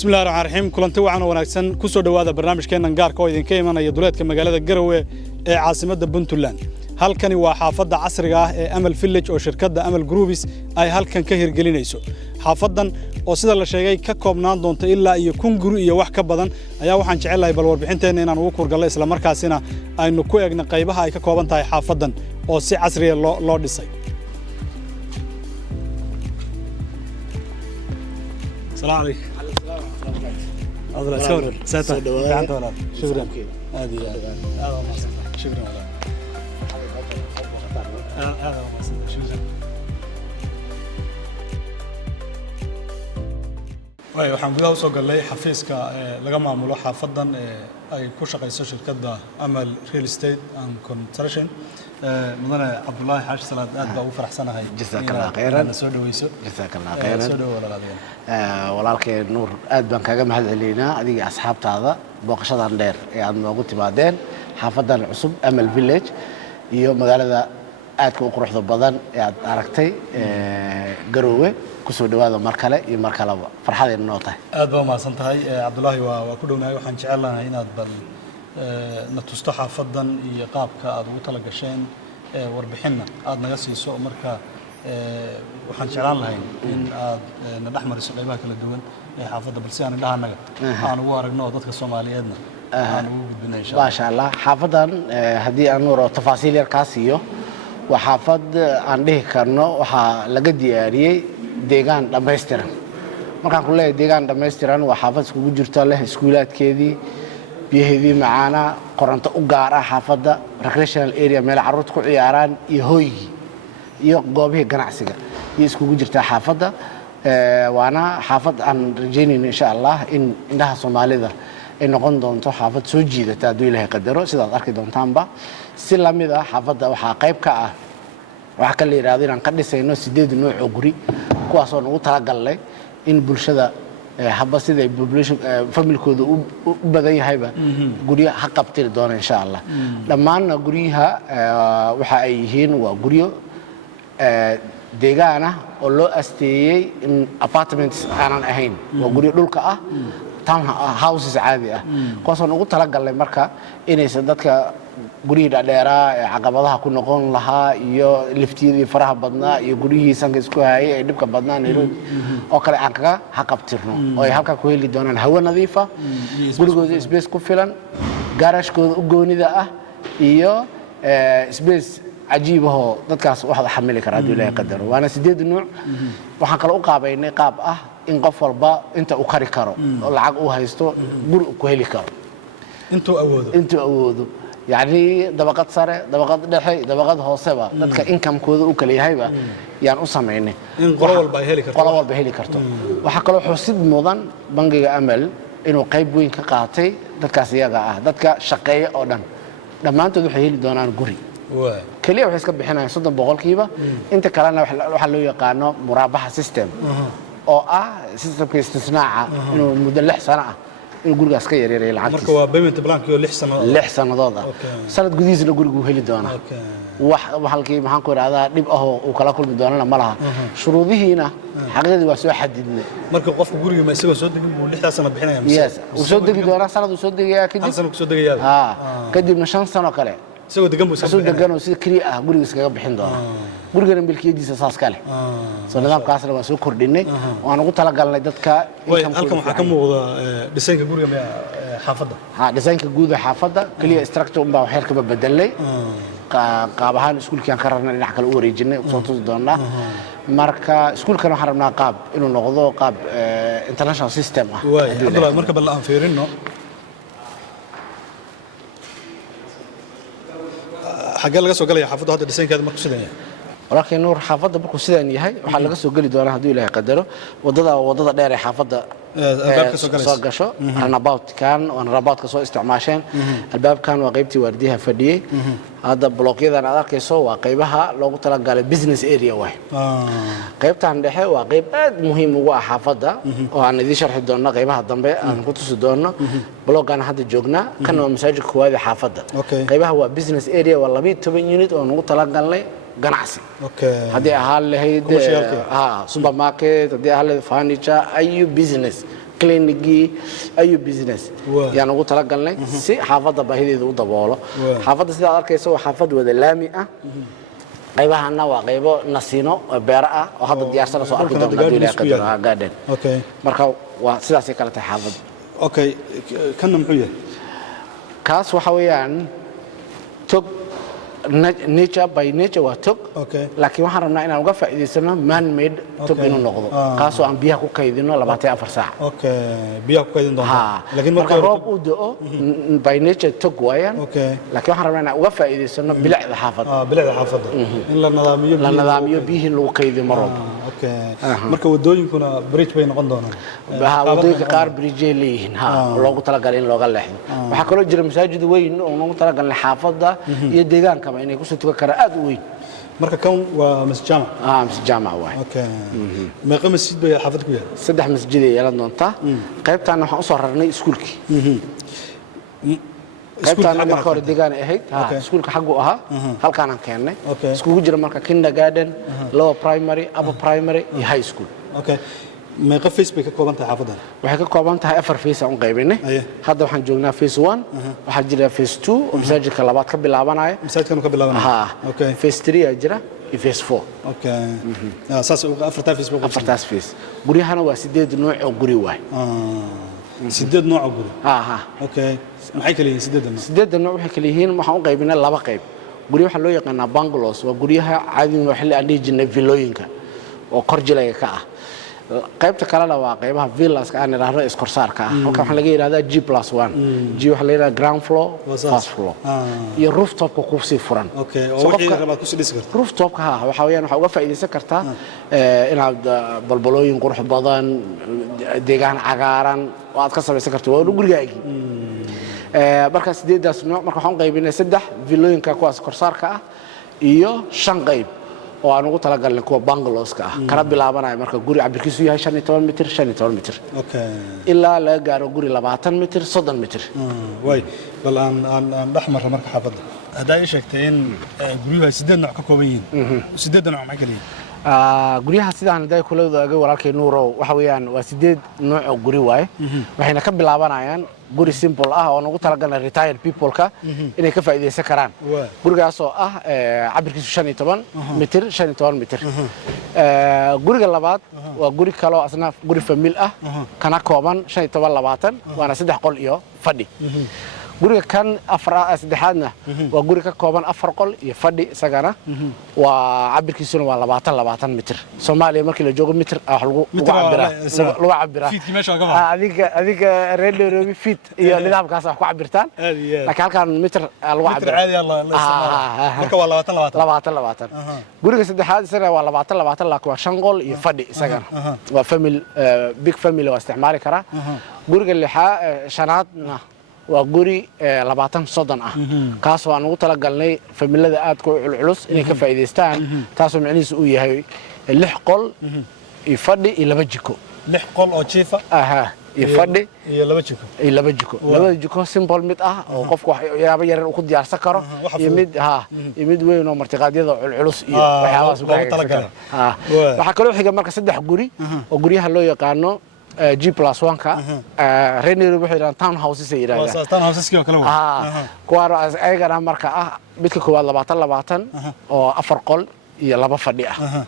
بسم الله الرحمن الرحيم كلنتي وعنا wanaagsan ku soo dhawaada barnaamijkeenan gaarka oo idinka imanaya duleedka magaalada Garowe ee caasimada Puntland halkani waa xaafadda casriga ah ee Amal Village oo shirkadda Amal Groups ay halkan ka hirgelinayso xaafadan oo sida la sheegay ka koobnaan doonto ilaa iyo 1,000 guri iyo wax ka badan ayaa waxaan jecelahay bal warbixinteena inaan ugu kurgalno isla markaasina aynu ku eegno qaybaha ay ka kooban tahay xaafadan oo si casri ah loo dhisay السلام عليكم أضرب سوري ساتر شكرا هذه هذا شكرا هذا شكرا واي waxaan gudaha soo galay xafiiska laga maamulo xaafadan ay ku shaqeyso shirkadda Amal Real Estate and Construction مدن عبد الله حاج سلاد aad baa ugu faraxsanahay جزاك الله خيرا soo dhaweyso جزاك الله خيرا soo dhawaada walaalkay nuur aad baan kaga mahadcelinaa adiga asxaabtaada booqashadan dheer ee aad noogu timaadeen xaafadan cusub Amal Village iyo magaalada aadka u quruxda badan ee aad aragtay Garowe ku soo dhawaada mar kale iyo mar kaleba farxadeen noo tahay aad baa maasan tahay Cabdullaahi waa ku dhownahay waxaan jecelahay inaad bal natusto xaafadan iyo qaabka aad ugu tala gasheen warbixinna aad naga siiso marka waxaan jeclaan lahayn in aad na dhaxmariso qaybaha kala duwan ee xaafadda balse aan indhahanaga aan ugu aragno dadka Soomaaliyeedna aan ugu gudbino insha Allah maasha Allah xaafadan hadii aan nuuro tafaasiil yar ka siiyo waa xaafad aan dhihi karno waxa laga diyaariyay deegaan dhameystiran markaan ku leeyahay deegaan dhameystiran waa xaafad isku jirta leh iskuulaadkeedii biyahedii macaana qoranto u gaar ah xaafadda recreational area meel carruurtu ku ciyaaraan iyo hooyigi iyo goobihii ganacsiga iyo isku jirta xaafadda waana xaafad aan rajaynayno insha Allah in indhaha Soomaalida ay noqon doonto xaafad soo jiidata haddii Ilaahay qadaro sidaad arki doontaanba si la mid ah xaafadda waxa qayb ka ah waxa kale yiraahdo inaan ka dhisayno 8 nooc oo guri kuwaas oo ugu talagalnay in bulshada habba sida population familkooda u badan yahayba guriga ha qabtir doona insha Allah dhamaan guriyaha waxa ay yihiin waa guriyo deegaan ah oo loo asteeyay in apartments aanan ahayn waa guriyo dhulka ah town houses caadi ah kuwaas oo ugu talagalnay marka inaysan dadka guriga dheeraa ee caqabadaha ku noqon lahaa iyo liftiyadii faraha badnaa iyo guriyihii sanka isku hayay ee dhibka badnaa Nairobi oo kale aan kaga haqabtirno oo ay halka ku heli doonaan hawo nadiif ah gurigooda space ku filan garage-kooda u goonida ah iyo space cajiib ah oo dadkaas wax xamili kara hadii Ilaahay qadaro waana 8 nooc waxaan kala u qaabaynay qaab ah in qof walba inta uu kari karo oo lacag uu haysto guri ku heli karo intuu awoodo يعني dabaqad sare dabaqad dhexe dabaqad hooseba dadka income kooda u kala yahayba yaan u sameeynay in qolo walba heli karto waxa kale oo xusid mudan bangiga Amal inuu qayb weyn ka qaatay dadkaas iyaga ah dadka shaqeeya oo dhan dhamaantood waxay heli doonaan guri kaliya waxay iska bixinayaan 30% inta kalena waxa loo yaqaan muraabaha system oo ah systemka istisnaaca inuu muddo 6 sano ah in gurigaas ka yareeray lacagtiisa marka waa payment plan iyo 6 sanadood sanad gudihiisna gurigu heli doona wax halkii maxaan ku raadada dib ah oo kala kulmi doonana ma laha shuruudihiina xaqadii waa soo xadidnay marka qofka guriga ma isagoo soo degin buu 6 sano bixinaya yes uu soo degi doona sanad uu soo degayaa kadib sano soo degayaa kadibna 5 sano kale isagoo degan buu soo degan oo si kaliya ah guriga iskaga bixin doona guriga milkiyadiisa saas kale soo nidaamkaasna waa soo kordhinay waan ugu tala galnay dadka halkan waxa ka muuqda dhisaynka guriga ma xaafadda dhisaynka guud ee xaafadda kaliya structure baa wax ka bedelay qaab ahaan iskuulkan ka rabnaa dhinac kale u wareejinay soo tusi doonaa marka iskuulkan waxaan rabnaa qaab inuu noqdo qaab international system ah Cabdullaahi marka bal aan fiirino xagee laga soo galaya xaafadda hadda dhisaynkeeda markuu sidan yahay ولكن نور حافظة بركو سيدان يهي وحال لغا سو غلي دونا هدو إلهي قدرو ودada dheer ee xaafadda soo gasho runabout kan oo runabout ka soo isticmaasheen albaabkan waa qaybtii waardiyaha fadhiyay hada blockyadan aad arkayso waa qaybaha loogu tala galay business area way qaybtan dhexe waa qayb aad muhiim ugu ah xaafadda oo aan idin sharxi doono qaybaha dambe aan ku tusi doono bloggan hadda joogna kan waa masaajidka koowaad ee xaafadda qaybaha waa business area waa 12 unit oo nagu tala galay ganacsi hadii ahaan lahayd supermarket hadii ahaan lahayd furniture ayu business clinic أي business يعني ugu talagalnay si xaafadda baahideedu u daboolo xaafadda sida aad arkayso waa xaafad wada laami ah qaybahana waa qaybo nasiino beera ah oo hadda diyaarsan soo arki doona garden marka waa sidaas ay kala tahay xaafadda kana muxuu yahay kaas waxa weeyaan tog nature by nature waa tog laakiin waxaan rabnaa inaan uga faa'iideysano man made tog inuu noqdo kaasoo aan biyaha ku kaydino 24 saac biyaha ku kaydin doontaa laakiin marka roob uu da'o by nature tog waayaan laakiin waxaan rabnaa inaan uga faa'iideysano bilicda xaafadda in la nadaamiyo biyihii lagu kaydiyo maroob marka wadooyinkuna bridge bay noqon doonaan wadooyinka qaar bridge ay leeyihiin loogu talagalay in looga leexdo waxaa kaloo jira masaajid weyn oo loogu talagalay xaafadda iyo deegaanka inay ku soo tukan karaan aad u weyn marka kan waa masjid jaamac masjid jaamac waay meeqa masjid bay xaafad ku yahay 3 masjid ay yeelan doontaa qaybtaan waxaan u soo rarnay iskuulkii qaybtaan marka hore deegaan ahayd iskuulka xaq u ahaa halkaan aan keenay iskugu jira marka kindergarten lower primary upper primary iyo high school meeqa face bay ka kooban tahay xaafaddan waxay ka kooban tahay 4 face aan qaybinay hadda waxaan joognaa face 1 waxaa jira face 2 oo masaajidka labaad ka bilaabanaya masaajidkan ka bilaabanaya face 3 ayaa jira iyo face 4 saas afartaa face buu afartaas face guryahana waa 8 nooc oo guri waay 8 nooc oo guri maxay kala yihiin 8 nooc waxay kala yihiin waxaan u qaybinay laba qayb guri waxa loo yaqaanaa bungalows waa guryaha caadiga xilli aan dhihi jirnay villooyinka oo kor jilayga ka ah qaybta kalena waa qaybaha villas aan raahno iskorsaarka ah halka waxa laga yiraahdaa G+1 G waxa la yiraahdaa ground floor first floor iyo rooftop ku si furan oo wixii rabaad ku dhisi kartaa rooftop ka waxa weeyaan waxa uga faa'iideysan kartaa inaad balbalooyin qurux badan deegaan cagaaran oo aad ka samaysan karto waa gurigaagi marka 8daas nooc marka waxaan qaybinay 3 villooyinka kuwaas korsaarka ah iyo 5 qayb oo aan ugu talagalnay kuwa bungalowska ah kana bilaabanayo marka guri cabirkiisu yahay 15 mitir 15 mitir ilaa la gaaro guri 20 mitir 30 mitir way bal aan dhaxmar marka xaafadda hadaa ay sheegtay in guriyuhu 8 nooc ka kooban yihiin 8 nooc ma kale guryaha sidaan haday kula wadaagay walaalkay Nuurow waxa weeyaan waa 8 nooc oo guri waay waxayna ka bilaabanayaan guri simple ah oo ugu talagalnay retired people ka inay ka faa'iideysan karaan gurigaas oo ah cabirkiisu 15 mitir 15 mitir guriga labaad waa guri kale oo asna guri family ah kana kooban 15 20 waana 3 qol iyo fadhi guriga kan saddexaadna waa guri ka kooban 4 qol iyo fadhi isagana waa cabirkiisuna waa 20 mitir Soomaaliya markii la joogo mitir lagu cabiraa adiga reer Nairobi feet iyo nidaamkaas wax ku cabirtaan laakiin halkan mitir lagu cabiraa marka waa 20 guriga saddexaad isagana waa 20 laakiin waa 5 qol iyo fadhi isagana waa family big family waa isticmaali karaa guriga shanaadna waa guri 20 ah kaas oo aan ugu talagalnay familada aad ku culculus inay ka faa'iideystaan taas oo macnihiisu uu yahay 6 qol iyo fadhi iyo 2 jiko 6 qol oo jiifa iyo fadhi iyo 2 jiko labada jiko simple mid ah oo qofku waxyaabo yar uu ku diyaarsan karo iyo mid weyn oo martiqaadyada culculus iyo waxyaabahaas ugu talagalay waxa kale oo xiga marka 3 guri oo guryaha loo yaqaano G+1 ka Renero waxay yiraahdaan town houses ay yiraahdaan town houses kii kala waa kuwaar ayagana marka midka koowaad 20 oo 4 qol iyo 2 fadhi ah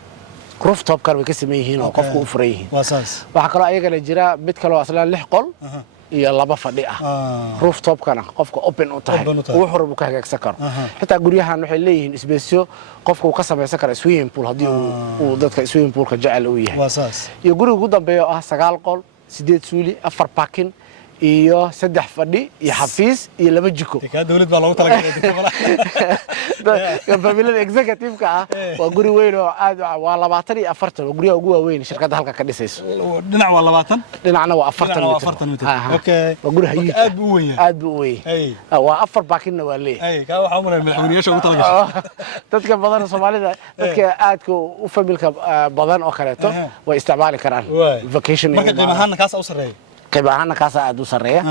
rooftop kan way ka sameeyeen oo qofku u furan yihiin waxa kale ayagana jira mid kale oo aslan 6 qol iyo 2 fadhi ah rooftop kana qofka open u tahay wuxuu rabo ka hagaagsan karo xitaa guryahan waxay leeyihiin isbeesyo qofku uu ka samaysan karo swimming pool hadii uu dadka swimming poolka jecel u yahay iyo guriga ugu dambeeyo 9 qol 8 suuli 4 parking iyo 3 fadhi iyo xafiis iyo 2 jiko dawlad baa loogu talagalay familada executive ka waa guri weyn oo aad waa 24 oo guriga ugu waaweyn shirkadda halka ka dhisayso dhinac waa 20 dhinacna waa 40 mitir waa guri hay'ad aad buu weyn waa 4 baakina waa leeyahay ka waxa uu madaxweynayaasha ugu talagalay dadka badan Soomaalida dadka aad u familka badan oo kaleeto way isticmaali karaan vacation marka qiimahan kaas u sareeyo qiimahan kaas aad u sareeya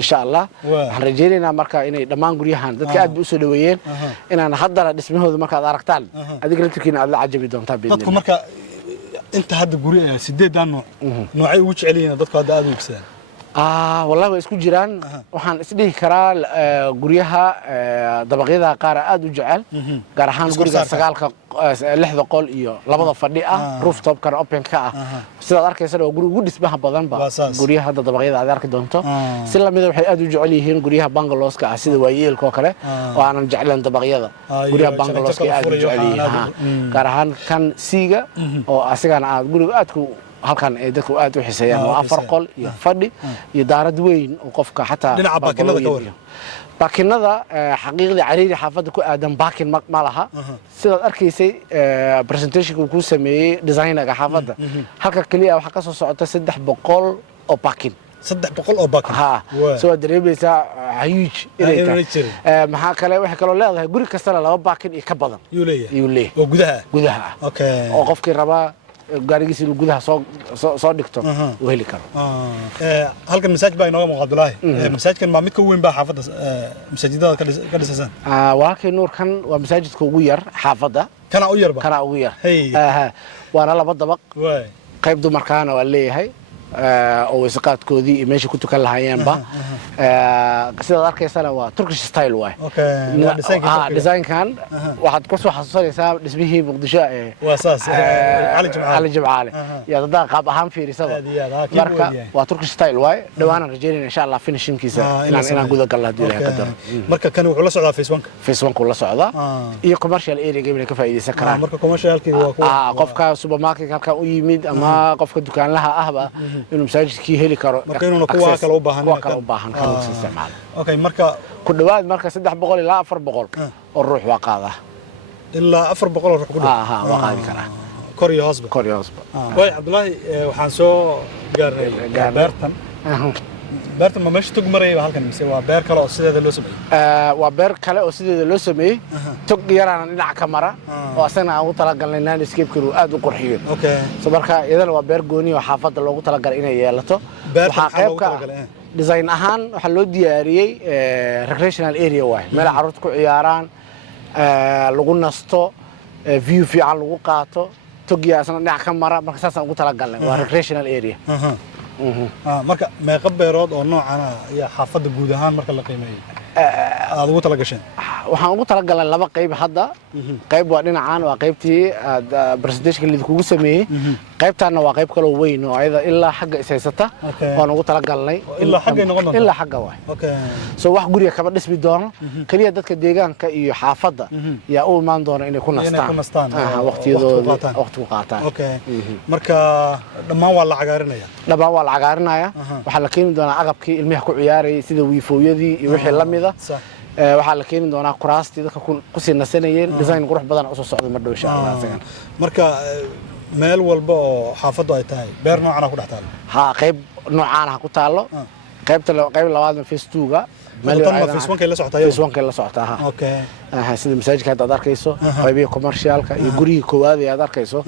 insha Allah waxaan rajaynaynaa marka inay dhamaan guryahan dadka aad u soo dhaweeyeen inaan haddana dhismahooda marka aad aragtaan adiga laftirkiina aad la cajabi doontaa dadku marka أنت هذا قرية سديد دانو نوعي وش علينا ضدك هذا أدو يكسر والله isku jiraan waxaan isdhihi karaa guryaha dabaqyada qaar aad u jecel gaar ahaan guriga sagaalka lixda qol iyo labada fadhi ah rooftop kan open ka ah sidaad arkaysan oo guriga ugu dhismaha badan ba guryaha hadda dabaqyada aad arki doonto si la mid ah waxay aad u jecel yihiin guryaha bungalows-ka ah sida waayeelka oo kale oo aanan jeclaan dabaqyada guryaha bungalows-ka aad u jecel yihiin gaar ahaan kan siiga oo asigana aad guriga aad ku halkan ay dadku aad u xiiseeyaan waa afar qol iyo fadhi iyo daarad weyn oo qofka xataa dhinaca baakinada ka waran baakinada xaqiiqdii cariiri xaafadda ku aadan baakin ma laha sidaad arkaysay presentationka uu ku sameeyay designaga xaafadda halka kaliya waxa ka soo socota 300 oo baakin 300 oo baakin ha soo dareemaysa huge inay maxaa kale waxa kale leedahay guri kasta laba baakin iyo ka badan yuu leeyahay oo gudaha okay oo qofkii rabaa gaarigiisa inuu gudaha soo dhigto uu heli karo halkan masaajid baa inooga muuqda Abdullaahi masaajidkan ma mid ka weyn baa xaafadda masaajidada ka dhisan walaalkay nuurkan waa masaajidka ugu yar xaafadda kana ugu yar waana laba dabaq qayb dumarkaana waa leeyahay oo wasaqaadkoodii iyo meesha ku tukan lahaayeenba sidaad arkaysana waa Turkish style waay design-kan waxaad ku soo xasuusanaysaa dhismihii Muqdisho ee Ali Jimcaale yaa dadka qaab ahaan fiirisaba marka waa Turkish style waay dhawaana rajeynayna insha Allah finishingkiisa inaan guda galno hadii la ka daro marka kan wuxuu la socdaa phase 1 la socdaa iyo commercial area game ka faa'iideysan karaan marka commercialkii waa qofka supermarket halka u yimid ama qofka dukaanlaha ahba inuu masaajidkii heli karo marka inuu kuwa kale u baahan kan isticmaalo okay marka ku dhawaad marka 300 ilaa 400 oo ruux waa qaada ilaa 400 ruux ku dhawaad waa qaadi karaa kor iyo hoosba way Abdullaahi waxaan soo gaarnay beertan ma meesha tog marayba halkan mise waa beer kale oo sideeda loo sameeyay waa beer kale oo sideeda loo sameeyay tog yaraan dhinac ka mara oo asana aan ugu talagalnay landscape-ka uu aad u qurxiyo marka iyadana waa beer gooni oo xaafadda loogu talagalay inay yeelato waxa qaybka design ahaan waxa loo diyaariyay recreational area waay meel carruurtu ku ciyaaraan lagu nasto view fiican lagu qaato tog yaasna dhinac ka mara marka saas aan ugu talagalnay waa recreational area marka meeqa beerood oo noocan ah ayaa xaafadda guud ahaan marka la qiimeeyay aad ugu tala gasheen waxaan ugu tala galnay laba qayb hadda qayb waa dhinacaan waa qaybtii presentation lidii kugu sameeyay qaybtaana waa qayb kale oo weyn oo ayada ilaa xagga isaysata waan ugu tala galnay ilaa xagga noqon doonto ilaa xagga waay soo wax guriga kaba dhismi doono kaliya dadka deegaanka iyo xaafadda yaa u imaan doona inay ku nastaan waqtiyadooda waqti ku qaataan marka dhammaan waa la cagaarinaya waxaa la keeni doonaa agabkii ilmaha ku ciyaarayay sida wiifooyadii iyo wixii la mid ah waxaa la keeni doonaa kuraastii dadka ku sii nasanayeen design qurux badan oo soo socda mar dhow insha Allah marka meel walba oo xaafaddu ay tahay beer noocan ku dhaxtaal qayb noocan ku taalo qayb labaad phase 2ga phase 1 la socotaa sida masaajidka aad arkayso qaybihi commercialka iyo gurigii koowaad aad arkayso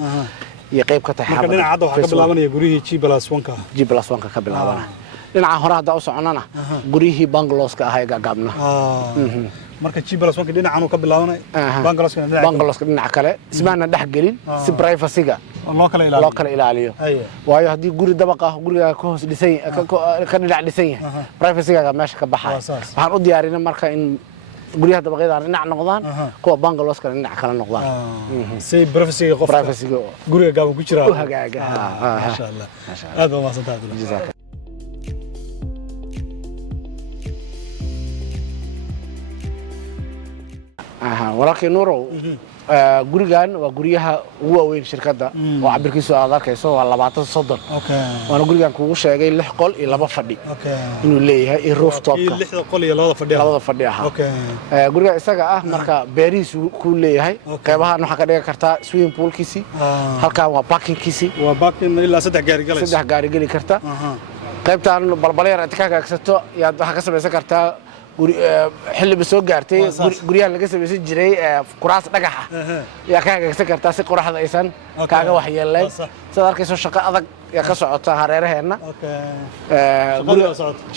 iyo qayb ka tahay xaafadda dhinaca waxa ka bilaabanaya gurigii G+1 ka bilaabanaya dhinaca hore hadda u soconana gurihii bungalows-ka ahaa gaagabna marka G+1 dhinacan uu ka bilaabanay bungalows-ka dhinaca kale ismaana dhex gelin si privacy-ga loo kala ilaaliyo waayo haddii guri dabaq ah guriga ka hoos dhisan ka dhinac dhisan yahay privacy-ga meesha ka baxay waxaan u diyaarinay marka in guryaha dabaqyada dhinac noqdaan kuwa bungalows-ka dhinac kala noqdaan si privacy-ga qofka guriga gaaban ku jira u hagaaga masha Allah aad waa mahadsantahay walaalkay nuurow gurigan waa guryaha ugu waaweyn shirkadda oo cabirkiisu aad arkayso waa 20-30 waana gurigan kugu sheegay 6 qol iyo 2 fadhi inuu leeyahay iyo rooftop-ka 6 qol iyo 2 fadhi guriga isaga ah marka beerihiisu ku leeyahay qaybaha waxa ka dhigan kartaa swimming pool-kiisi halkan waa parking-kiisi waa parking ilaa 3 gaari galayso 3 gaari gali karta qaybtan balbaleer aad ka gaagsato yaad waxa ka samaysan kartaa xilli soo gaartay guriyaha laga sameeyay jiray kuraas dhagax ah yaa ka hagagsan kartaa si qoraxda aysan kaaga waxyeelayn sida arkayso shaqo adag yaa ka socota hareeraheena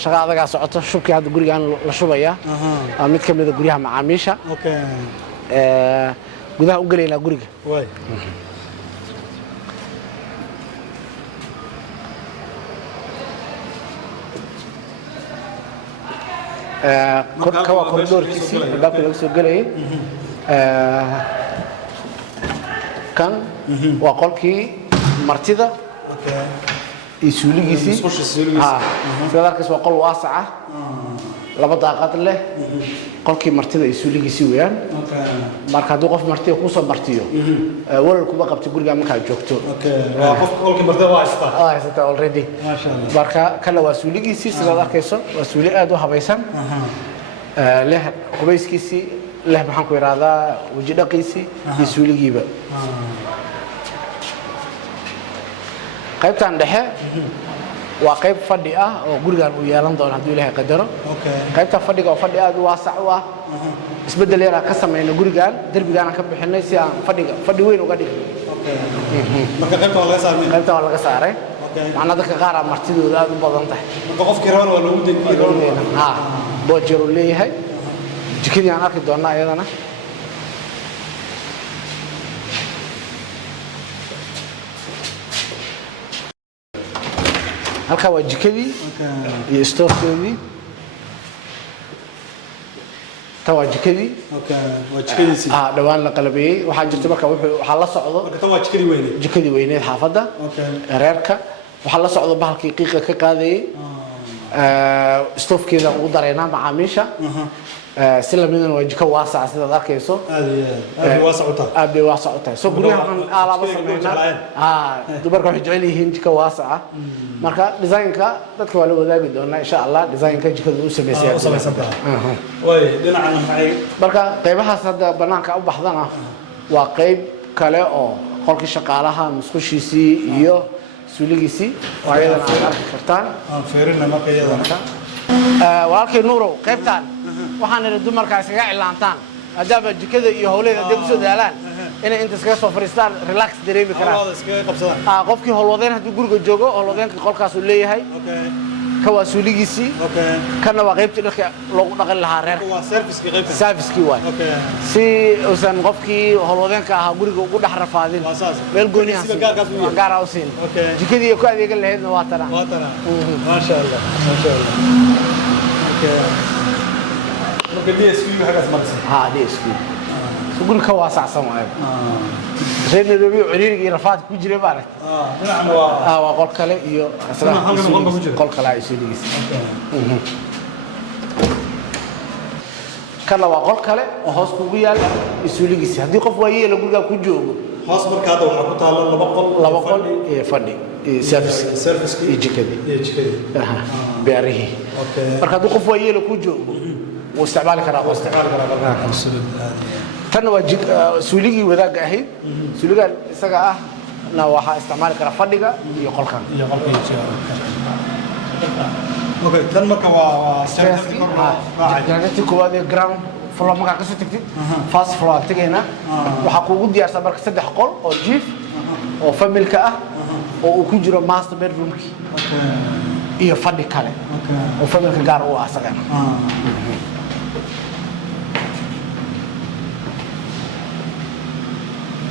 shaqo adag socoto shubkii hadda gurigan la shubaya mid ka mid ah guryaha macaamiisha gudaha u galeynaa guriga كوا كوريدور كيسي الباب اللي سو غلي كان وقولكي مرتده يسوليغيسي سيدا كاس وقول واسعه لaba daaqad leh qolkii martida isuuligiisi weeyaan marka haduu qof martiyo ku soo martiyo walal kuba qabti guriga marka joogto waa qof qolkii martida waa haysta already ma sha Allah marka kala waa isuuligiisi sida arkayso waa isuuli aad u habaysan leh qubayskiisi leh maxaan ku yiraahdaa waji dhaqiisi isuuligiiba qaybtan dhexe waa qayb fadhi ah oo gurigan uu yeelan doono hadii Ilaahay qadaro qaybta fadhiga oo fadhi aad u waasac ah isbedel yar ka sameeyna gurigan darbigan ka bixinay si aan fadhi weyn uga dhigno marka qaybta waa laga saaray macna dadka qaar martidooda aad u badan tahay marka qofkii rabana waa lagu deeqay boojero leeyahay jikadii aan arki doonaa iyadana halka waa jikadii iyo stoorkeedii ta waa jikadii waa jikadiisi dhawaan la qalabiyay waxa jirta marka waxa la socdo marka ta waa jikadii weyneed xaafada reerka waxa la socdo bahalkii qiiqa ka qaadayay stoofkeeda ugu dareynaa macaamiisha سلمنا وجهك واسع سيدا ذاكيسو أبي واسع وطا أبي واسع وطا سو بريها عن على بسمعنا دبرك حجعليهن جهك واسعة مركا ديزاينك تذكر ولا وذاك بدونا إن شاء الله ديزاينك جهك وسميسيا وي دينا عن معي مركا قيبها صد بناك أو بحضنا وقيب كلا أو خلق شقالها مسخشيسي إيو سوليجيسي وأيضا على كرتان فيرنا ما قيادنا walaalkay nuurow qaybtaan waxaan ila dumarka isaga cilaantaan adaba jikada iyo hawleeda dib soo daalaan inay inta iska soo fariistaan relax dareemi karaan qofkii hawlwadeen hadii guriga joogo hawlwadeenka qolkaas uu leeyahay ka waa suuligiisi kana waa qaybtii dharka loogu dhaqan lahaa reer waa service-ki qaybta service-ki waa si uusan qofkii hawlwadeenka ah guriga ugu dhax rafaadin meel gooni ah gaar ah u siin jikadii ku adeegan lahaydna waa tana ma sha Allah دي اس كيو حاجه اسمها دي اس كيو سوق ka waasacsan waayo reer Nairobi ciriiriga rafaad ku jiray baarak dhinacan waa qol kale iyo qol kale ay suuligiis kala waa qol kale oo hoos kugu yaal isuuligiis hadii qof waayay la guriga ku joogo hoos marka hada waxa ku taalo laba qol ee fadhi service iyo jikadii beerihi marka hadii qof waayay la ku joogo واستعمال كرا تنا وجه سوليجي وذاك أهيد سوليجا سجاه نوحة استعمال كرا فديجا يقول كان أوكي تنا كوا يعني تكوا ذي جرام فلو ما كان كسر تكتي فاست فلو تجينا وحقوق دي أرسل بركة سد حقول أو جيف أو فاميل كأه أو كوجرا ماستر بيدروم كي إيه فدي كله أو فاميل كجار أو أسرع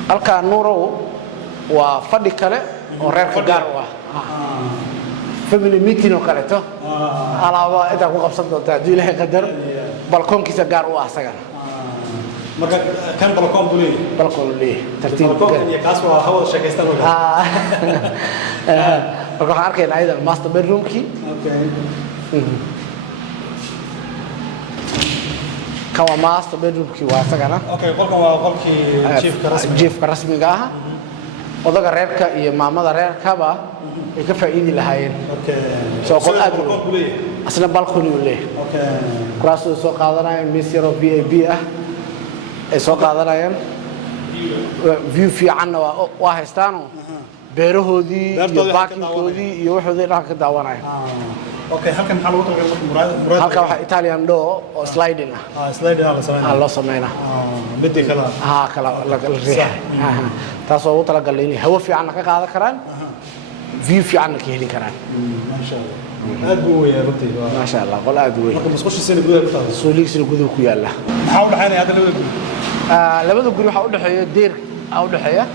halka nuuro waa fadhi kale oo reerka gaar u ah family meeting oo kale to alaaba inta ku qabsan doonta hadii Ilaahay qadar balkoonkiisa gaar u ah asagana marka kan balkoon bulay tartiib balkoon iyo kaas waa hawada shaqeystaan marka waxaan arkaynaa aydan master bedroomki كوا ماستر بدروم كي واسقنا. أوكي قولكم وقولكي جيف كرسمي جاها. وذاك ريركا إيه ماما ذا ريركا با يكفي إيدي لهاين. أوكي. سو كل أدرو. أصلا بالكوني ولا. أوكي. كراسو سو قادنا ميسيرو بي سو قادنا ين. فيو في عنا واهستانو. بيرهودي يباكي يوحدي راك داوانا. اوكي halkan waxa lagu talagalay halka waxa Italian do oo sliding sliding la sameeyay la sameeyna mid kala kala la riix taas oo talagalay in hawo fiican ka qaadan karaan view fiican ka heli karaan ma sha Allah aad buu weeyay runtii ma sha Allah qol aad weey marka musqushiisana gudaha ku taal suuligiisana gudaha ku yaala waxa u dhaxaynaya hada labada guri labada guri waxa u dhaxeeyo deer u dhaxeeya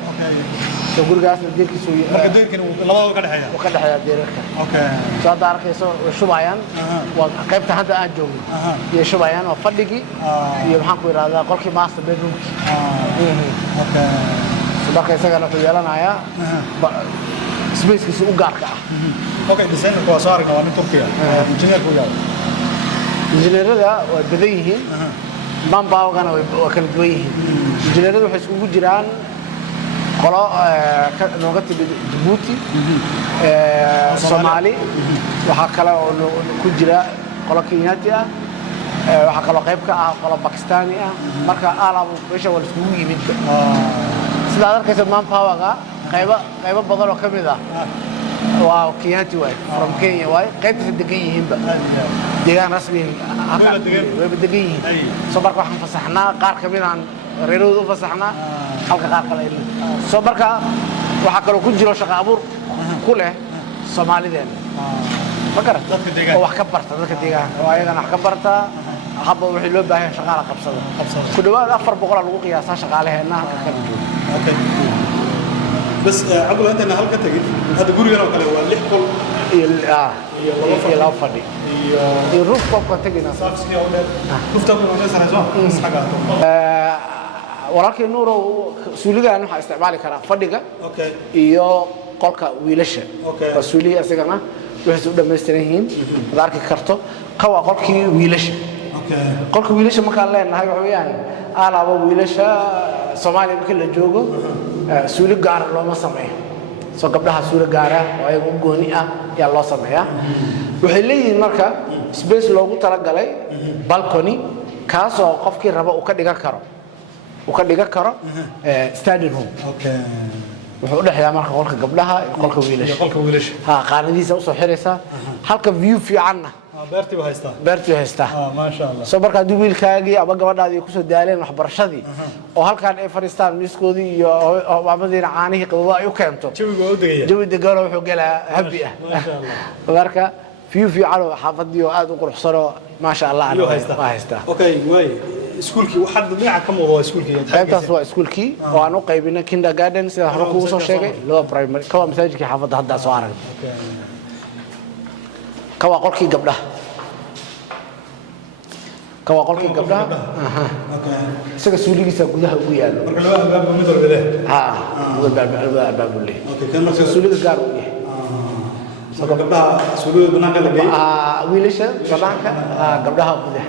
soo gurigaasna deerkiisu marka deerkan labadaba ka dhaxeeya ka dhaxeeya deerka okay soo daarkayso shubayaan waa qaybta hadda aan joogno iyo shubayaan oo fadhigi iyo maxaan ku yiraahdaa qolkii master bedroom okay marka isagana wuxuu yeelanayaa spacekiisa u gaarka ah okay designer ko soo aragna waa mid Turkiya engineer ku yahay injineerada waa badan yihiin manpower-gana waa kala duwan yihiin injineerada waxay isugu jiraan qolo nooga timid Djibouti Soomaali waxa kale oo ku jira qolo Kenyaati ah waxa kale qayb ka ah qolo Pakistani ah marka alaabo meesha wala isugu yimid sida arkaysa manpower-ga qaybo badan oo kamid ah waa Kenyaati way from Kenya way qaybta degan yihiinba deegaan rasmi ah way degan yihiin soo marka waxaan fasaxnaa qaar kamid aan reeroodu fasaxnaa halka qaar kale soo marka waxa kale ku jiro shaqo abuur ku leh Soomaalideena ma garan dadka deegaan wax ka barta dadka deegaan oo ayagana wax ka barta habba wixii loo baahan shaqaale qabsada ku dhawaad 400 lagu qiyaasaa shaqaalaheena halka ka jooga okay بس عبد الله انت هل كتجي هذا قولي انا وكله هو لح كل يلا فدي يروح كوب كتجينا صافسكي اولاد كفتوا من الناس رجوا حاجه ولكن نورو سوليغان waxa isticmaali kara fadhiga okay iyo qolka wiilasha rasuuli asagana waxay u dhameystiran yihiin darki karto qawa qolkii wiilasha okay qolka wiilasha marka leenahay waxa weeyaan alaabo wiilasha Soomaaliya marka la joogo suuli gaar looma sameeyo soo gabdhaha suuli gaar ah oo ay u gooni ah yaa loo sameeyaa waxay leeyihiin marka space loogu talagalay balcony kaas oo qofkii raba uu ka dhigan karo study room okay wuxuu u dhaxeeyaa marka qolka gabdhaha iyo qolka wiilasha ha qaanadiisa u soo xiraysa halka view fiicanna beertii haystaa ma sha Allah soo marka duu wiilkaagii ama gabadhaadii ku soo daaleen waxbarashadii oo halkaan ay fariistaan miiskoodii iyo maamadiina caanihii qababa ay u keento jawi degan wuxuu galaa habi ah ma sha Allah marka view fiican oo xaafadii oo aad u quruxsan oo ma sha Allah waa haystaa okay way iskuulkii waxa dhinaca ka muuqdo iskuulkii qaybtaas waa iskuulkii oo aan u qaybinay kindergarten sida hore ku soo sheegay loo primary ka masaajidkii xaafadda hadda soo arag kawa qolkii gabdhaha isaga suuligiisa gudaha ugu yaalo marka laba albaab mid walba leh albaab leh okay kan marka suuliga gaar u yahay marka gabdhaha suuliga banaanka la geeyay wiilasha banaanka gabdhaha gudaha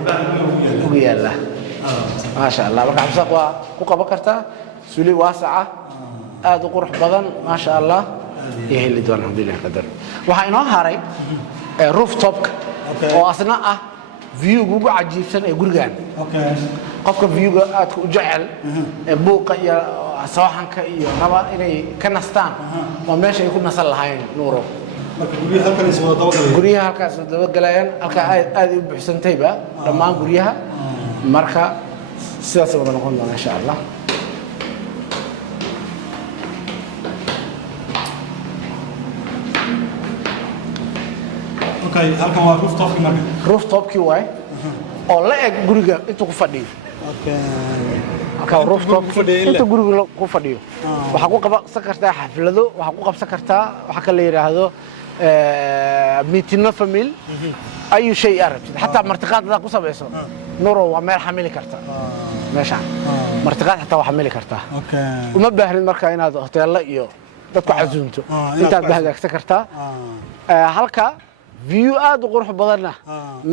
ugu yaala ma sha Allah marka xabsa ku qaban kartaa suuli waasaca aad u qurux badan ma sha Allah yahli doon alxamdulillah qadar waxa inoo haray rooftop oo asna ah view ugu cajiibsan ee gurigan okay qofka view-ga aad ku jecel ee buuqa iyo sawaxanka iyo raba inay ka nastaan oo meesha ay ku nasan lahayn nuuro marka guriyaha halkaas soo daba galayaan halka aad u buuxsantayba dhammaan guriyaha marka sidaas wada noqon doona insha Allah okay halkan waa rooftop-kii marka rooftop-kii way oo la eg guriga intuu ku fadhiyo okay halka rooftop-kii intuu guriga ku fadhiyo waxa ku qabsan kartaa xaflado waxa ku qabsan kartaa waxa kale yiraahdo meeting family ayu shay arabtid hatta martiqaadada ku sameeyso nuro waa meel xamili karta meesha martiqaad hatta waa xamili karta okay uma baahnid marka inaad hoteelada iyo dadku casuunto intaad bahagaagsan kartaa halka view aad u qurux badanna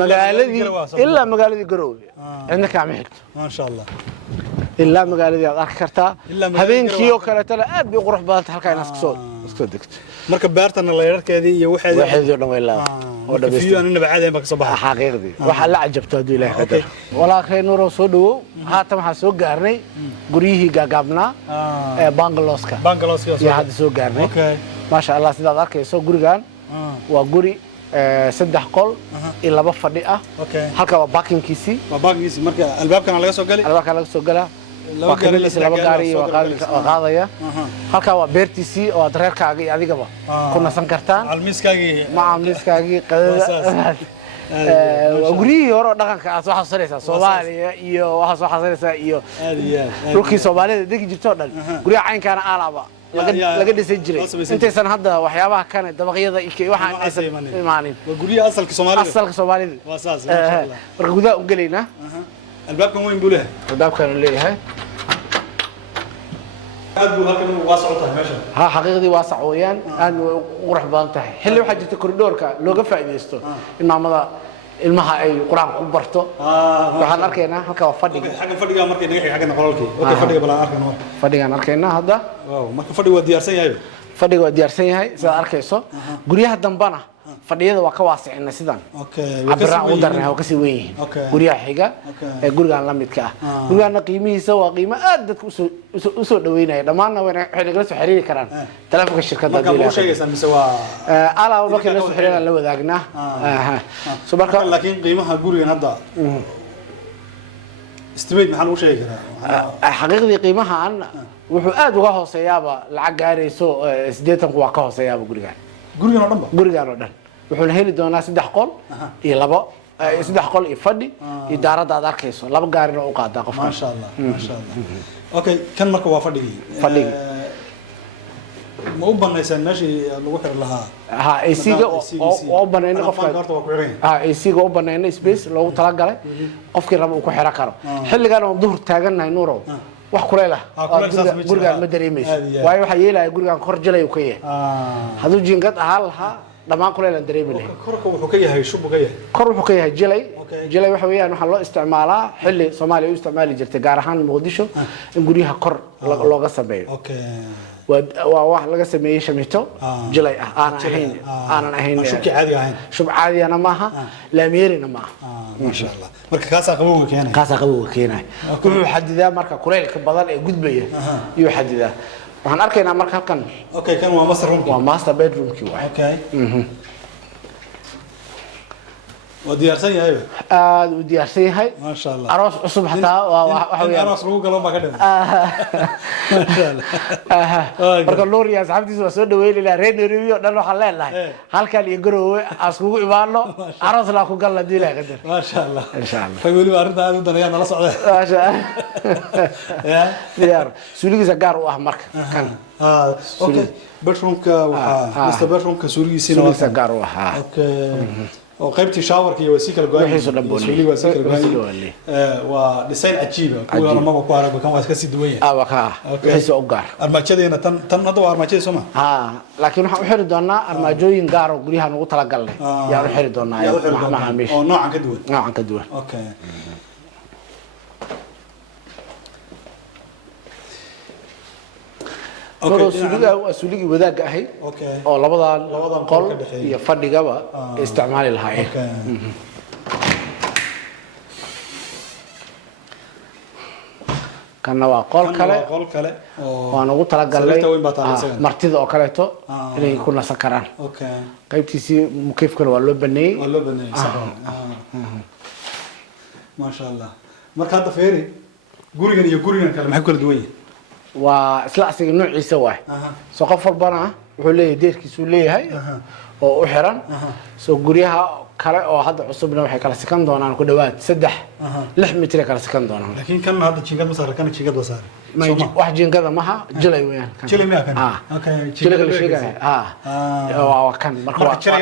magaaladii illa magaaladii Garowe inta ka xigto ma sha Allah illa magaaladii aad arki kartaa habeenkii oo kale tala aad u qurux badan halka inaad isku degto marka beertana la yarkeedii iyo waxeedii dhan way laa oo dhameystay anna bacaadeen ba ka soo baxay xaqiiqdii waxa la cajabto haduu Ilaahay qadar walaahay nuuro soo dhawo haatan waxa soo gaarnay guriyihii gaagaabnaa ee bangaloska yaa hadda soo gaarnay ma sha Allah sidaad arkayso gurigan waa guri saddex qol iyo laba fadhi ah halka waa parkingkiisi marka albaabkana laga soo galaa laba gaari oo qaadaya halka waa beertiisi oo dareerkaaga iyo adigaba ku nasan kartaan almiiskaagi qadada guriyihii hore dhaqanka aad soo xasuusanaysaa Soomaaliya iyo waxa soo xasuusanaysaa iyo dhulkii Soomaalida degi jirtay dhan guriga caynkaana alaaba laga dhisay jiray intaysan hadda waxyaabaha kane dabaqyada iyo waxaan aysan imaanin waa guryaha asalka Soomaalida waa saas ma sha Allah marka gudaha u galeynaa albaabkan weyn buu leeyahay albaabkan leeyahay aad buu halkan waa socotaa meesha xaqiiqdii waa sax weeyaan aad u qurux badan tahay xilli waxa jirta koridorka looga faa'iideysto in maamada ilmaha ay quraan ku barto waxaan arkaynaa halka waa fadhiga xagga fadhiga markay naga xagga qololkii okay fadhiga balan arkayno fadhigan arkaynaa hadda waaw marka fadhiga waa diyaarsan yahay fadhiga waa diyaarsan yahay sida arkayso guryaha dambana fadhiyada waa ka waasicina sidan okay abra u darnaa ka sii weyn guryaha xiga ee gurigan la midka ah gurigana qiimihiisa waa qiimo aad dadku u soo dhaweynaya dhamaanna waxay nagala soo xiriiri karaan telefoonka shirkadda diilaa marka sheegaysan mise waa ala marka la soo xiriiraan la wadaagnaa so marka laakiin qiimaha gurigan hadda estimate maxaa lagu sheegi karaa xaqiiqdii qiimahan wuxuu aad uga hooseeyaaba lacag gaarayso 80 waa ka hooseeyaaba gurigan oo dhan wuxuu heli doonaa 3 qol iyo 3 qol iyo fadhi iyo daarada aad arkayso 2 gaarina u qaada qofka ma sha Allah okay kan marka waa fadhigi ma u banaysaan meeshii lagu xir lahaa AC-ga oo banayna qofka AC-ga oo banayna space loogu tala galay qofkii rabo uu ku xira karo xilligan oo duhur taaganahay nuurow wax kuleel ah gurigan ma dareemayso waayo waxa yeelaya gurigan kor jalay uu ka yahay haduu jiingad ahaan lahaa dhamaan kuleel aan dareemi lahayn korka wuxuu ka yahay shub ka yahay kor wuxuu ka yahay jalay waxa weeyaan waxa loo isticmaalaa xilli Soomaaliya u isticmaali jirtay gaar ahaan Muqdisho in guryaha kor looga sameeyo waa wax laga sameeyay shamito jalay ah aanan ahayn shub caadi ana maaha laamiyerina maaha ma sha Allah marka kaasa qabowga keenay wuxuu xadidaa marka kuleelka badan ee gudbaya iyo xadidaa waxaan arkaynaa marka halkan okay kan waa master bedroom ki waa okay وديارسان يا أيوة. وديارسان هاي. ما شاء الله. أروس عصب حتى. أروس روق لهم بكرة. ما شاء الله. بركة لوري يا صاحبتي سوسود ويلي لا رين ريفيو نلو حلال لا. هل كان يجرو أسوق إبانو أروس لا كوكال لا دي لا قدر. ما شاء الله. إن شاء الله. فيقولوا أرد هذا الدنيا نلا صعدة. ما شاء الله. ديار سوري زجار وأحمر كان. أوكي. بشرونك مستر بشرونك سوري سينو. سوري زجار وها. أوكي. وقيبتي شاور كي وسيكل جواني وسيكل جواني وديسين عجيبة كل أنا ما بقول عربي كم واسكسي دوية وكا بحيث أوجار أرماجي أنا تن هذا أرماجي سما لكن وحير دونا أرماجي ينقار وقوليها نقول تلا قلة يا وحير دونا ما همش نوع عن كدوة نوع عن كدوة أوكي سوليجي وذاك أهي أو لبضان قل يفرد جوا استعمال الهاي كان نوع قل كله وأنا قلت لك قال لي مرتضى أو كلته اللي يكون سكران كيف تسي مكيف كله ولا بني ما شاء الله مركز فيري جوريان يجوريان كلام حكوا الدوية وإسلاسي نوع يسويه سقف البنا وحليه ديرك سوليه هاي أو أحرن سو جوريها كلا أو هذا عصبنا وحكي كلا سكان دونا كل دوات سدح لحم متر كلا سكان دونا لكن كان هذا تشينجاد مسار كان تشينجاد مسار ما واحد جينجاد معها جلي وين جلي مياه كان أوكي جلي كل شيء وكان مركب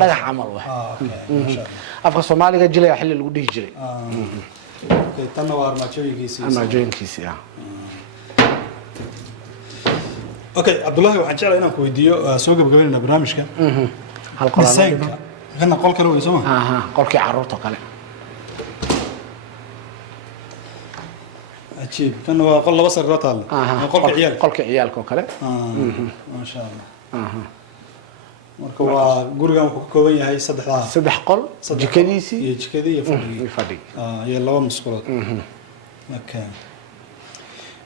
لا عمل واحد أفكار الصومالي جلي يحل الودي جلي اوكي تنوع armaajooyin kiisi اوكي عبد الله waxaan jeclahay inaan ku weydiiyo soo gabagabeynaa barnaamijka hal qol kana qol kale way soo qolkii caruurta kale ajiib kana waa qol laba sariirood taal qolkii ciyaalka kale ma sha Allah marka waa gurigan wuxuu ka kooban yahay saddex qol jikadiisi iyo fadhi iyo laba musqulood okay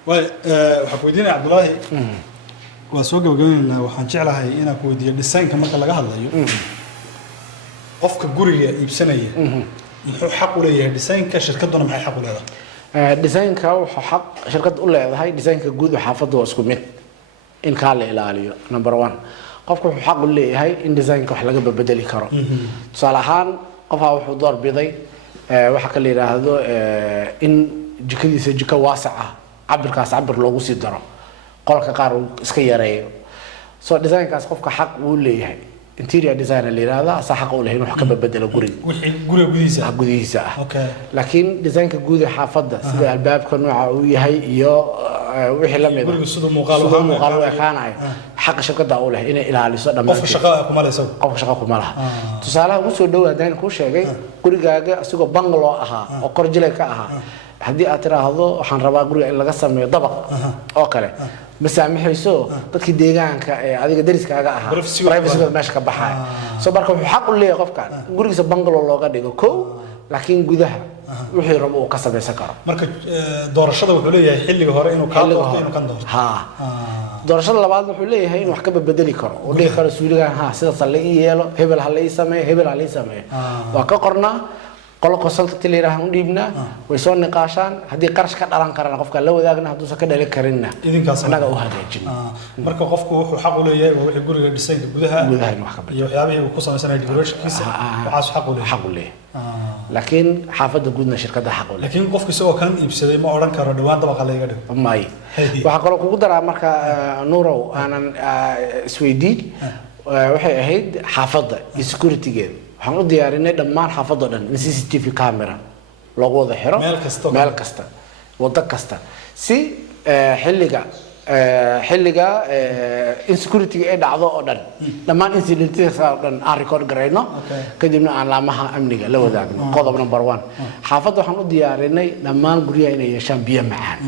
way waxa ku weydiinay Cabdullaahi waa soo gabagabeynaa waxaan jeclahay inaan ku weydiiyo design-ka marka laga hadlayo qofka guriga iibsanaya muxuu xaq u leeyahay design-ka shirkaduna maxay xaq u leedahay design-ka wuxuu xaq shirkad u leedahay design-ka guud ee xaafadda waa isku mid in ka la ilaaliyo number 1 qofku wuxuu xaq u leeyahay in design-ka wax laga bedeli karo tusaale ahaan qofka wuxuu door biday waxa kale yiraahdo in jikadiisa jika waasac ah cabirkaas cabir loogu sii daro qolka qaar uu iska yareeyo soo design-kaas qofka xaq uu leeyahay interior designer la yiraahdaa asaa xaq u leh inuu wax ka bedelo guriga wixii guriga gudihiisa ah okay laakiin design-ka guud ee xaafadda sida albaabka nooca uu yahay iyo wixii la mid ah guriga sidoo muuqaal u ekaanayo xaq shirkadda u leh inay ilaaliso dhammaan qofka shaqada kuma leh qofka shaqada kuma laha tusaalaha ugu soo dhawaadaan ku sheegay gurigaaga asigoo bungalow ahaa oo korjilay ka ahaa haddii aad tiraahdo waxaan rabaa guriga in laga sameeyo dabaq oo kale masaamixayso dadkii deegaanka ee adiga dariskaaga ahaa privacy meesha ka baxay soo marka wuxuu xaq u leeyahay qofkan gurigiisa bungalow looga dhigo koow laakiin gudaha wixii rabo uu ka samaysan karo marka doorashada wuxuu leeyahay xilliga hore inuu ka doorto inuu kan doorto doorashada labaad wuxuu leeyahay inuu wax ka bedeli karo oo dhigi karo suuliga sidaas la ii yeelo hebel ha la ii sameeyo hebel ha la ii sameeyo waa ka qornaa qolo consultant la yiraahdo dhiibna way soo niqaashaan hadii qarash ka dhalan karana qofka la wadaagna haduu sa ka dhalin karinna idinkaas anaga u hagaajin marka qofku wuxuu xaq u leeyahay wixii guriga dhisayga gudaha wax ka bedelo iyo waxyaabaha uu ku sameeyay decorationkiisa waxaas xaq u leeyahay laakiin xaafadda guudna shirkadda xaq u leeyahay laakiin qofku isagoo kan iibsaday ma oran karo dhawaan dabaqa laga dhigo may waxa kale kugu daraa marka nuurow aanan isweydiin waxay ahayd xaafadda iyo security-geeda waxaan u diyaarinay dhammaan xaafadda dhan in CCTV camera loogu wada xiro meel kasta wada kasta si xilliga insecurity ay dhacdo oo dhan dhammaan incidents oo dhan aan record gareyno kadibna aan laamaha amniga la wadaagno qodob number 1 xaafadda waxaan u diyaarinay dhammaan guryaha inay yeeshaan biyo macaan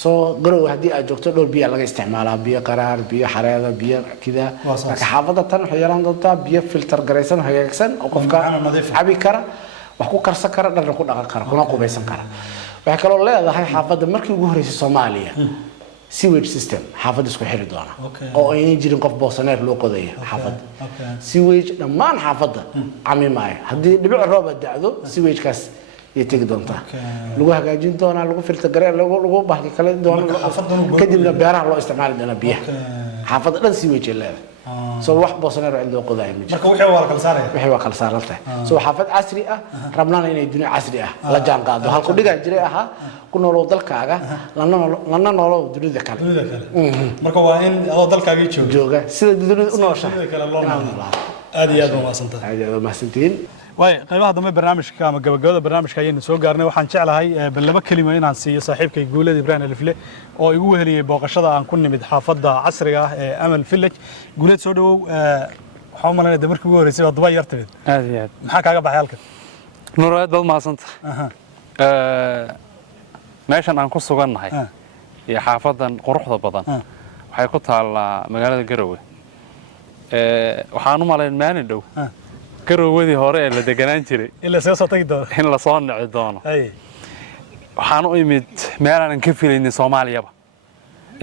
soo garow hadii aad joogto dhowr biyo laga isticmaalaa biyo qaraar biyo xareeda biyo kida marka xaafadda tan waxay yeelan doontaa biyo filter gareysan hagaagsan oo qofka cabi kara wax ku karsan kara dharna ku dhaqan kara kuna qubaysan kara waxa kale oo leedahay xaafadda markii ugu horeysay Soomaaliya sewage system xaafadda isku xiri doona oo ay jirin qof boosaneer loo qodayo xaafadda sewage dhammaan xaafadda camimaay hadii dhibic roob da'do sewage kaas يتيجي دونتا لو هجاجين دونا لو فلت جرير لو بحكي كلام دونا كدينا بيرح لو استعمال دنا بيه حافظ دن سويج لا سو wax boosaneer cid loo qodaay ma marka wixii waa kala saaray wixii waa kala saarantay soo xaafad casri ah rabnaan inay dunia casri ah la jaan qaado halku dhiga jiray aha ku nooloo dalkaaga lana nooloo dunida kale marka waa in adoo dalkaaga jooga sida dunida u nooshahay aad iyo aad ma santiin way qaybaha dambe barnaamijka ama gabagabada barnaamijka ayaynu soo gaarnay waxaan jeclahay laba kelimo inaan siiyo saaxiibkay Guulad Ibrahim Alifle oo igu weheliyay booqashada aan ku nimid xaafadda casriga ah ee Amal Village Guulad soo dhawow waxaan umaleynaa markii ugu horeysay waa Dubai yartay aad iyo aad maxaa kaaga baxay halkan nuraad bad maasanta meeshan aan ku sugannahay iyo xaafadan quruxda badan waxay ku taalaa magaalada Garowe waxaan u maleyn maalin dhow garowadii hore ee la deganaan jiray ila soo tagi doono in la soo nici doono waxaan u imid meel aan ka filaynay Soomaaliya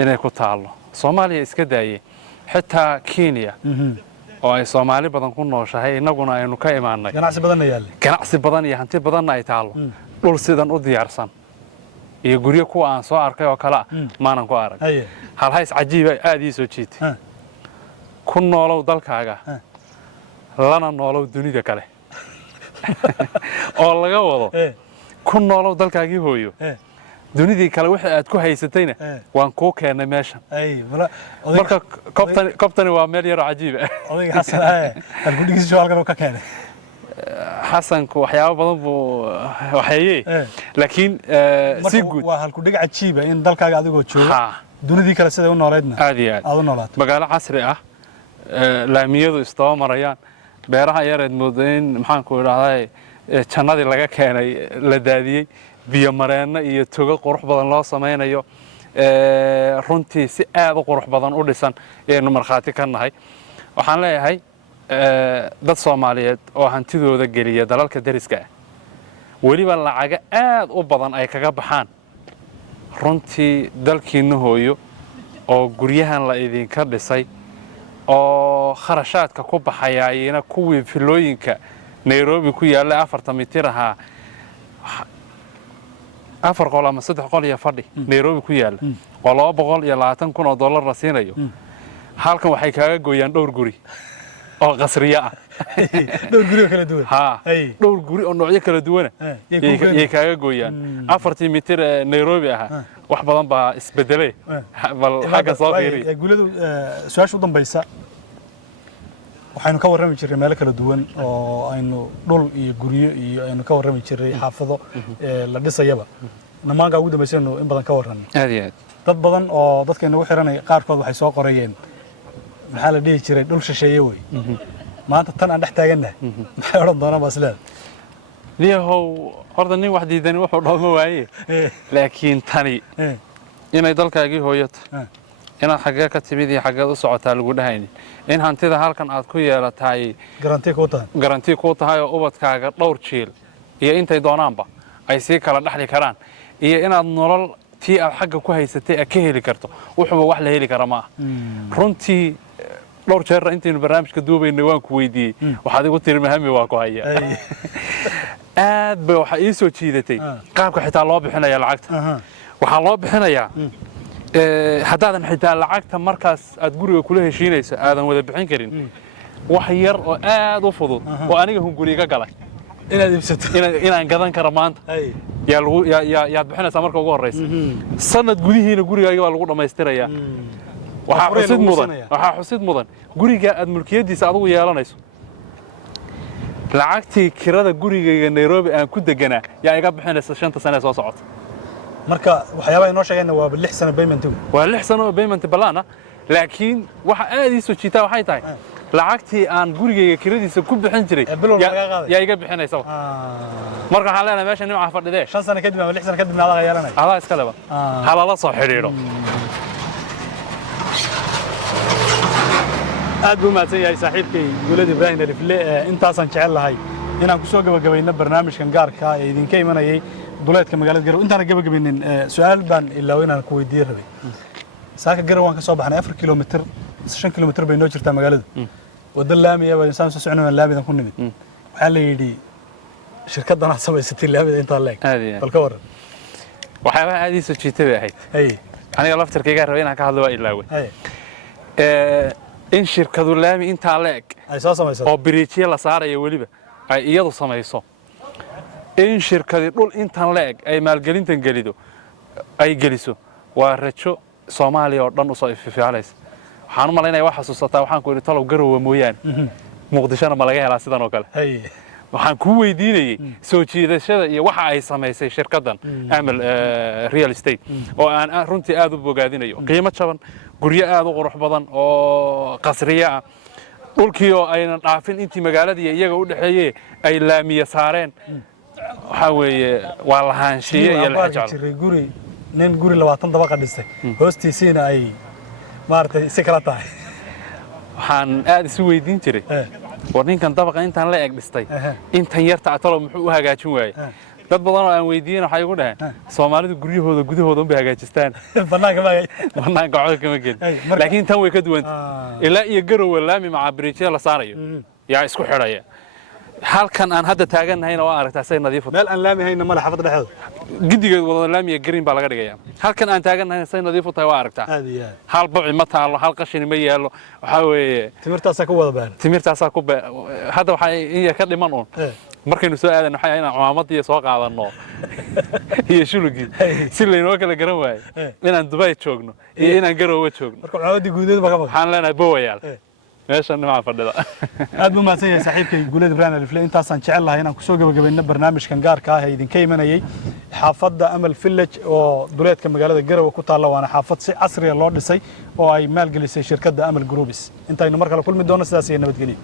inay ku taalo Soomaaliya iska daayay xitaa Kenya oo ay Soomaali badan ku nooshahay inaguna aynu ka imaanay ganacsi badan iyo hanti badan ay taalo dhul sidan u diyaarsan iyo guryo kuwa aan soo arkay oo kala maanan ku arag hal hays cajiib aad ii soo jiitay ku noolow dalkaaga lana noolow dunida kale oo laga wado ku noolow dalkaagii hooyo dunidii kale wixii aad ku haysatayna waan ku keenay meeshan marka kabtani waa meel yar cajiib ah odayga xasan halku dhigis halkan ka keenay xasanku waxyaabo badan buu waxayay laakiin si guud waa halku dhig cajiib ah in dalkaaga adigoo jooga dunidii kale sida u nooleedna aad iyo aad magaalo casri ah laamiyadu istoo marayaan beeraha yareed moodayn maxaan ku yiraahdaa jannadii laga keenay la daadiyay biyo mareenna iyo toga qurux badan loo sameeyo runtii si aad u qurux badan u dhisan aynu marxaati ka nahay waxaan leeyahay dad Soomaaliyeed oo hantidooda geliya dalalka dariska ah waliba lacaga aad u badan ay kaga baxaan runtii dalkiina hooyo oo guryahan la idinka dhisay oo kharashaadka ku baxayayna kuwii filooyinka Nairobi ku yaala 4 mitir aha 4 qol ama 3 qol iyo fadhi Nairobi ku yaala oo $220,000 la siinayo halkan waxay kaaga gooyaan dhowr guri oo qasriya ah dhowr guri oo kala duwan ها dhowr guri oo noocyo kala duwan ay kaaga gooyaan 40 mitir Nairobi ah wax badan baa isbedelay bal xagga soo fiiri guladu su'aasha u dambaysa waxaynu ka warrami jirnay meelo kala duwan oo aynu dhul iyo guriyo iyo aynu ka warrami jirnay xaafado la dhisayaba namaanka ugu dambaysaynu in badan ka warran aad iyo aad dad badan oo dadka inagu xiranay qaarkood waxay soo qorayeen maxaa la dhihi jiray dhul shisheeye wey maanta tan aan dhex taagannahay maxay odhan doonaan baa isleedahay liyahow horta nin wax diidani wuxuu dhawma waaye laakiin tani inay dalkaagii hooyato inaad xaggee ka timid iyo xaggeed u socotaa lagu dhahaynin in hantida halkan aad ku yeelatahay garanti kuu tahay oo ubadkaaga dhowr jiil iyo intay doonaanba ay sii kala dhaxli karaan iyo inaad nolol tii aad xagga ku haysatay aad ka heli karto wuxuuba wax la heli kara ma aha runtii dhowr jeer intaynu barnaamijka duubaynay waan ku weydiiyey waxaad igu tiri mahami waa ku haya aad bay waxa ii soo jiidatay qaabka xitaa loo bixinaya lacagta waxaa loo bixinayaa haddaadan xitaa lacagta markaas aad guriga kula heshiinayso aadan wada bixin karin wax yar oo aad u fudud oo aniga hunguriga galay inaad iibsato inaan gadan karo maanta yaad bixinaysaa marka ugu horreysa sanad gudihiina gurigaaga baa lagu dhammaystirayaa waxaa xusid mudan guriga aad mulkiyadiisa adigu yeelanayso lacagtii kirada gurigayga Nairobi aan ku deganaa yaa iga bixinaysa 5 sano soo socota marka waxyaabaha inoo sheegayna waa 6 sano payment waa 6 sano payment balana laakiin waxa aad ii soo jiitaa waxay tahay lacagtii aan gurigayga kiradiisa ku bixin jiray yaa iga bixinaysa marka waxaan leenahay meesha nimca fadhidee 5 sano kadib ama 6 sano kadib naada yeelanay adaa iska leba halala soo xiriiro aad buu mahadsan yahay saaxiibkay Guulad Ibrahim Alifle intaasan jecel lahay inaan ku soo gabagabayno barnaamijkan gaarka ah ee idinka imanayay duleedka magaalada Garowe intaan gabagabaynin su'aal baan ilaa inaan ku weydiin rabay saaka Garowe waan ka soo baxnay 4 kilomitir 5 kilomitir bay noo jirtaa magaalada wada laamiya waa insaan soo soconayna laamidan ku nimid waxa la yiri shirkadana samaysatay laamida inta leeg bal ka waran waxyaabaha aad ii soo jiitay ahayd aniga laftirkayga rabay inaan ka hadlo waa ilaaway in shirkadu laami inta leeg ay soo samayso oo biriijiye la saarayo waliba ay iyadu samayso in shirkadu dhul intan leeg ay maalgelintan gelido ay geliso waa rajo Soomaaliya oo dhan u soo ififaalaysa waxaan u maleynayaa wax xasuusataa waxaan ku yiri talow Garowe mooyaan Muqdishona ma laga helaa sidan oo kale waxaan ku weydiinayay soo jiidashada iyo waxa ay samaysay shirkadan Amal Real Estate oo aan runtii aad u bogaadinayo qiimo jaban guryo aad u qurux badan oo qasriya ah dhulkii oo ayna dhaafin intii magaalada iyaga u dhaxeeyay ay laamiya saareen waxa weeye waa lahaanshiye iyo la jecel guri nin guri 20 dabaqa dhistay hoostiisina ay maartay si kala tahay waxaan aad isu weydiin jiray war ninkan dabaqa intaan la eeg dhistay intan yarta atalo muxuu u hagaajin waayay dad badan oo aan weydiin waxay ugu dhahan Soomaalidu guryahooda gudahooda u hagaajistaan banaanka cod kama gelin laakiin tan way ka duwantay ilaa iyo Garowe laami macaabiriijiye la saarayo yaa isku xidhaya halkan aan hadda taaganahayna waa aragtaa say nadiif ah meel aan laami hayna mala xafad dhexdo gidigeed wada laamiga green baa laga dhigayaa halkan aan taaganahayna say nadiif u tahay waa aragtaa hal buuci ma taalo hal qashin ma yaalo waxa weeye timirtaas ku wada baan timirtaas ku hadda waxa in ka dhiman oo markaynu soo aadan waxa inaan cumaamadii soo qaadano iyo shulugii si leeynoo kala garan waay inaan Dubai joogno iyo inaan Garowe joogno marka cumaamadii guudeed ba ka maqan waxaan leenahay booyaal meeshan nimca fadhida aad buu mahadsan yahay saaxiibkay Guulad Ibrahim Alifle intaasan jecel lahay inaan ku soo gabagabayno barnaamijkan gaarka ah ee idinka imanayay xaafadda Amal Village oo duleedka magaalada Garowe ku taala waana xaafad si casri ah loo dhisay oo ay maalgelisay shirkadda Amal Group intaynu mar kale kulmi doono sidaas iyo nabadgelyo